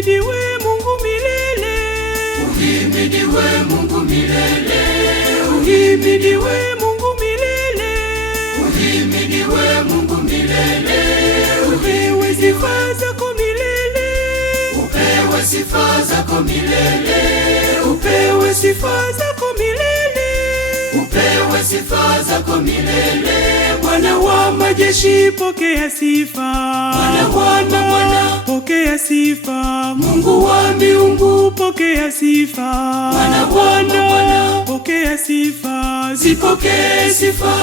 Uhimidiwe Mungu milele. Uhimidiwe Mungu milele. Uhimidiwe Mungu milele. Uhimidiwe Mungu milele. Upewe sifa zako milele. Upewe sifa zako milele. Upewe sifa zako milele. Upewe sifa zako milele. Bwana wa majeshi pokea sifa. Bwana pokea sifa. Mungu wa miungu pokea sifa. Bwana pokea sifa. Zipokee sifa.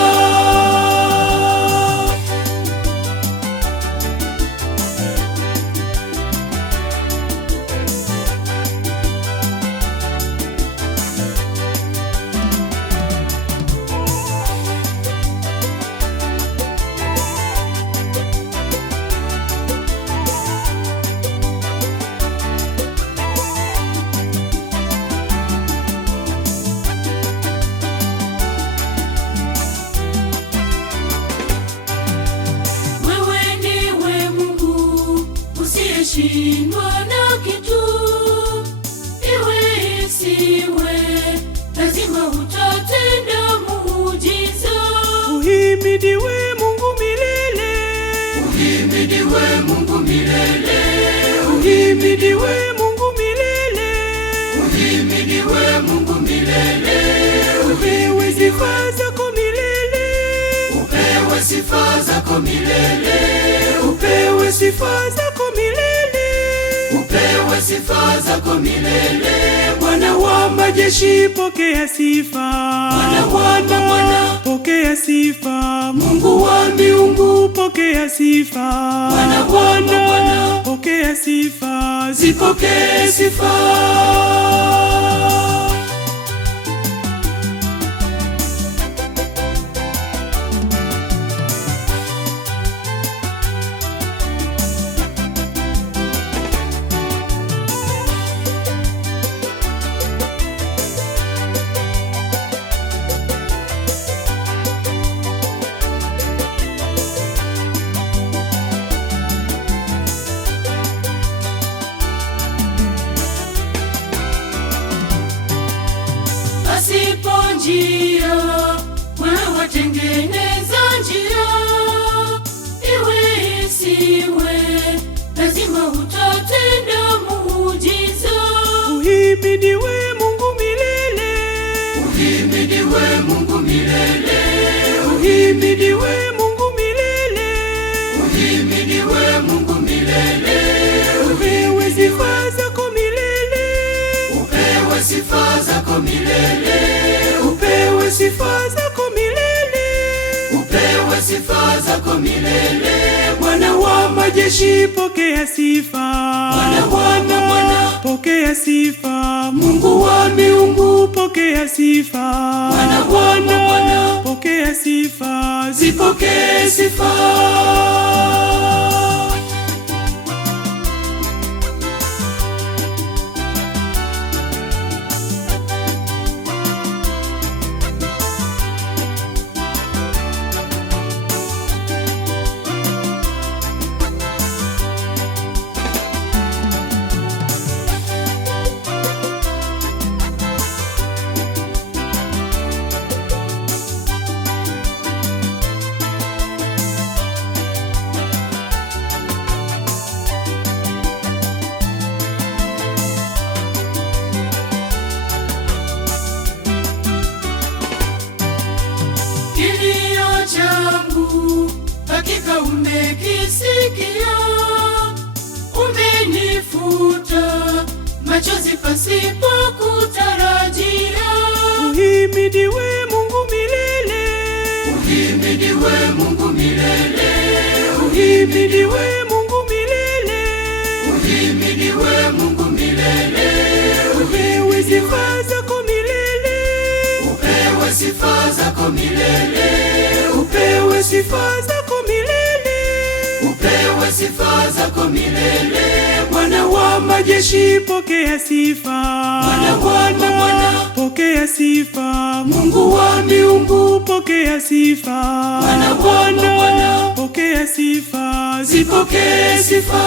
Shindwa na kitu, iwe isiwe, lazima utatenda muujiza. Uhimidiwe Mungu milele. Uhimidiwe Mungu milele. Uhimidiwe Mungu milele. Uhimidiwe Mungu milele. Upewe sifa zako milele. Upewe sifa zako milele. Upewe sifa zako milele. Upewe sifa zako milele. Bwana wa majeshi pokea sifa. Bwana pokea sifa. Mungu wa miungu pokea sifa. Bwana pokea sifa. Zipokee sifa. Pasipo njia, wewe watengeneza njia. Iwe isiwe, lazima utatenda muujiza. Uhimidiwe Mungu milele. Uhimidiwe Mungu milele. Uhimidiwe Mungu milele. Uhimidiwe Mungu milele. Upewe sifa zako milele. Upewe sifa zako milele. Upewe sifa zako milele. Upewe sifa zako milele. Bwana wa majeshi pokea sifa. Bwana pokea sifa. Mungu wa miungu pokea sifa. Bwana pokea sifa. Zipokee sifa. Kilio changu hakika umekisikia, umenifuta machozi pasipo kutarajia. Uhimidiwe Mungu milele. Uhimidiwe Mungu milele. Uhimidiwe Mungu milele. Uhimidiwe Mungu milele. Upewe sifa zako milele. Upewe sifa zako milele. Upewe sifa zako milele. Upewe sifa zako milele. Bwana wa majeshi pokea sifa. Bwana pokea pokea sifa. Mungu wa miungu, Pokea sifa. Bwana wa mabwana, pokea sifa. zipokee sifa.